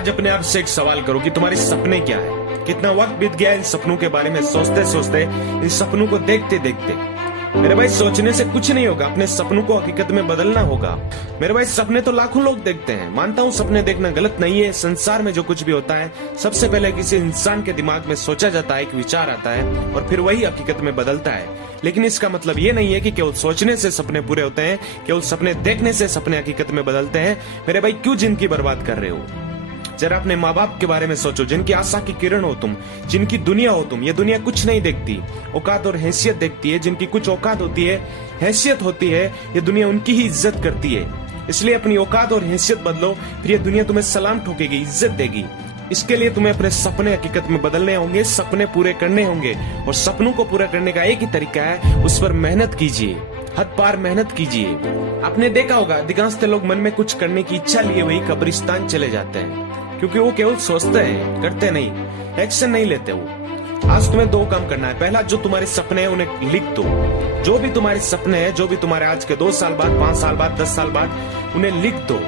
आज अपने आप से एक सवाल करो कि तुम्हारे सपने क्या है। कितना वक्त बीत गया इन सपनों के बारे में सोचते सोचते, इन सपनों को देखते देखते। मेरे भाई, सोचने से कुछ नहीं होगा, अपने सपनों को हकीकत में बदलना होगा। मेरे भाई, सपने तो लाखों लोग देखते हैं, मानता हूँ सपने देखना गलत नहीं है। संसार में जो कुछ भी होता है, सबसे पहले किसी इंसान के दिमाग में सोचा जाता है, एक विचार आता है और फिर वही हकीकत में बदलता है। लेकिन इसका मतलब ये नहीं है कि केवल सोचने से सपने पूरे होते हैं, केवल सपने देखने से सपने हकीकत में बदलते हैं। मेरे भाई, क्यों जिंदगी बर्बाद कर रहे हो? जरा अपने माँ बाप के बारे में सोचो, जिनकी आशा की किरण हो तुम, जिनकी दुनिया हो तुम। ये दुनिया कुछ नहीं देखती, औकात और हैसियत देखती है। जिनकी कुछ औकात होती है, हैसियत होती है, ये दुनिया उनकी ही इज्जत करती है। इसलिए अपनी औकात और हैसियत बदलो, फिर ये दुनिया तुम्हें सलाम ठोकेगी, इज्जत देगी। इसके लिए तुम्हें अपने सपने हकीकत में बदलने होंगे, सपने पूरे करने होंगे। और सपनों को पूरा करने का एक ही तरीका है, उस पर मेहनत कीजिए, हद पार मेहनत कीजिए। आपने देखा होगा, अधिकांश लोग मन में कुछ करने की इच्छा लिए वही कब्रिस्तान चले जाते हैं, क्योंकि वो केवल सोचते हैं, करते नहीं, एक्शन नहीं लेते वो। आज तुम्हें दो काम करना है। पहला, जो तुम्हारे सपने हैं उन्हें लिख दो। जो भी तुम्हारे सपने हैं, जो भी तुम्हारे आज के 2 साल बाद, 5 साल बाद, 10 साल बाद, उन्हें लिख दो।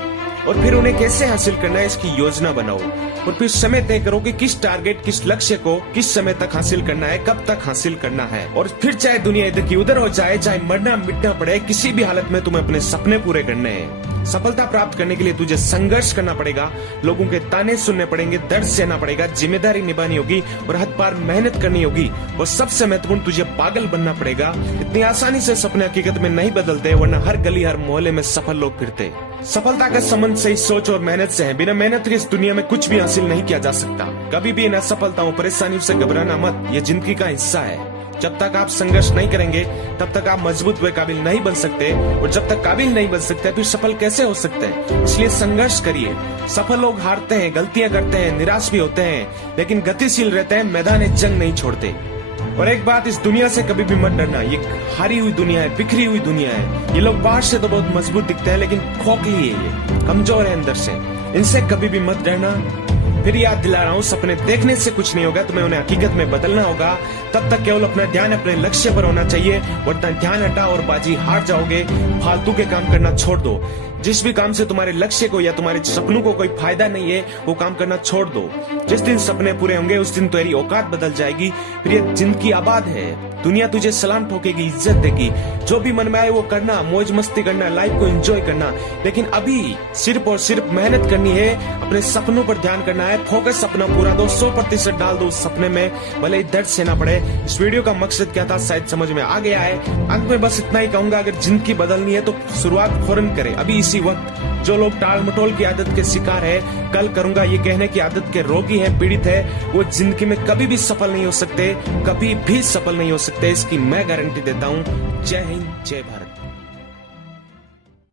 और फिर उन्हें कैसे हासिल करना है, इसकी योजना बनाओ। और फिर समय तय करो कि किस टारगेट, किस लक्ष्य को किस समय तक हासिल करना है, कब तक हासिल करना है। और फिर चाहे दुनिया इधर की उधर हो जाए, चाहे मरना मिटना पड़े, किसी भी हालत में तुम्हें अपने सपने पूरे करने हैं। सफलता प्राप्त करने के लिए तुझे संघर्ष करना पड़ेगा, लोगों के ताने सुनने पड़ेंगे, दर्द सहना पड़ेगा, जिम्मेदारी निभानी होगी और हद पार मेहनत करनी होगी। और सबसे महत्वपूर्ण, तुझे पागल बनना पड़ेगा। इतनी आसानी से सपने हकीकत में नहीं बदलते, वरना हर गली हर मोहल्ले में सफल लोग फिरते। सफलता का संबंध सही सोच और मेहनत से है। बिना मेहनत के इस दुनिया में कुछ भी हासिल नहीं किया जा सकता। कभी भी इन असफलताओं, परेशानियों से घबराना मत, ये जिंदगी का हिस्सा है। जब तक आप संघर्ष नहीं करेंगे, तब तक आप मजबूत व काबिल नहीं बन सकते। और जब तक काबिल नहीं बन सकते, फिर सफल कैसे हो सकते हैं? इसलिए संघर्ष करिए। सफल लोग हारते हैं, गलतियां करते हैं, निराश भी होते हैं, लेकिन गतिशील रहते हैं, मैदान जंग नहीं छोड़ते। और एक बात, इस दुनिया से कभी भी मत डरना। ये हारी हुई दुनिया है, बिखरी हुई दुनिया है। ये लोग बाहर से तो बहुत मजबूत दिखते हैं, लेकिन खोखली है, ये कमजोर है अंदर से। इनसे कभी भी मत डरना। फिर याद दिला रहा हूँ, सपने देखने से कुछ नहीं होगा, तुम्हें उन्हें हकीकत में बदलना होगा। तब तक केवल अपना ध्यान अपने लक्ष्य पर होना चाहिए, वरना ध्यान हटा और बाजी हार जाओगे। फालतू के काम करना छोड़ दो। जिस भी काम से तुम्हारे लक्ष्य को या तुम्हारे सपनों को कोई फायदा नहीं है, वो काम करना छोड़ दो। जिस दिन सपने पूरे होंगे, उस दिन तेरी औकात बदल जाएगी। फिर ये जिंदगी आबाद है, दुनिया तुझे सलाम ठोकेगी, इज्जत देगी। जो भी मन में आए वो करना, मौज मस्ती करना, लाइफ को एंजॉय करना। लेकिन अभी सिर्फ और सिर्फ मेहनत करनी है, अपने सपनों पर ध्यान करना है। फोकस अपना पूरा दो, 100% डाल दो उस सपने में, भले ही दर्द सहना पड़े। इस वीडियो का मकसद क्या था, शायद समझ में आ गया है। अंत में बस इतना ही कहूंगा, अगर जिंदगी बदलनी है तो शुरुआत फौरन करें, अभी इसी वक्त। जो लोग टाल मटोल की आदत के शिकार है, कल करूंगा ये कहने की आदत के रोगी है, पीड़ित है, वो जिंदगी में कभी भी सफल नहीं हो सकते, कभी भी सफल नहीं हो सकते। इसकी मैं गारंटी देता हूँ। जय हिंद, जय भारत।